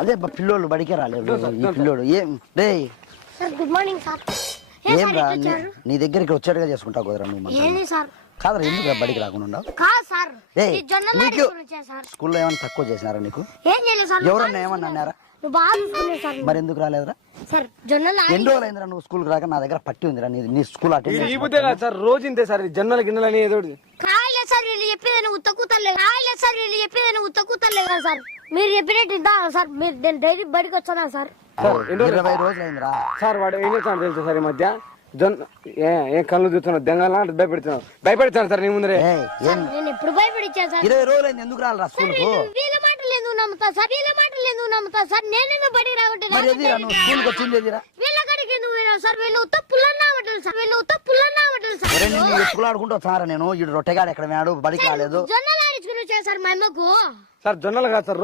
అదే పిల్లోళ్ళు బడికే రాలేదు ఈ పిల్లోడు ఏం రే గుడ్ మార్నింగ్ సార్. ఏం రా నీ దగ్గరికి వచ్చాడుగా చేసుకుంటావు కుదరా నువ్వు కాదరా ఎందుకు బడికి రాకుండా స్కూల్లో ఏమైనా తక్కువ చేసినారా నీకు ఎవరన్నా ఏమన్నా అన్నారా మరి ఎందుకు రాలేదురా ఎన్ని రోజులు అయిందిరా నువ్వు స్కూల్ రాక నా దగ్గర పట్టి ఉందిరా నీ స్కూల్ అటెండ్ సార్ రోజు ఇంతే సార్ జొన్నల గిన్నెలు అని ఏదో సార్ వీళ్ళు చెప్పేదని ఉత్తకుతలే కదా సార్. మీరు చెప్పినట్టు ఇందా సార్. మీరు నేను డైలీ బడికి వచ్చానా సార్. 20 రోజులు అయిందిరా సార్. వాడు ఏం చేస్తాను తెలుసు సార్ ఈ మధ్య ఏం కళ్ళు చూస్తున్నావు దెంగలా భయపెడతాను సార్ నీ ముందరే. నేను ఎప్పుడు భయపడిచ్చాను సార్. 20 రోజులు అయింది ఎందుకు రాలరా స్కూల్ కు? వీళ్ళ మాటలు ఎందుకు నమ్ముతా సార్. నేను బడి రావట్లేదు. స్కూల్ కి వచ్చింది వీళ్ళ కాడికి ఎందుకు పోయినావు సార్? వీళ్ళు ఉత్త పుల్లన్నావటలు సార్. స్కూల్ ఆడుకుంటూ సార్ నేను ఈ రొట్టెగాడు ఎక్కడ వేడు బడికి రాలేదు. జొన్నలు ఆడించుకుని వచ్చాను సార్ మా అమ్మకు. సార్ జొన్నలు కాదు సార్.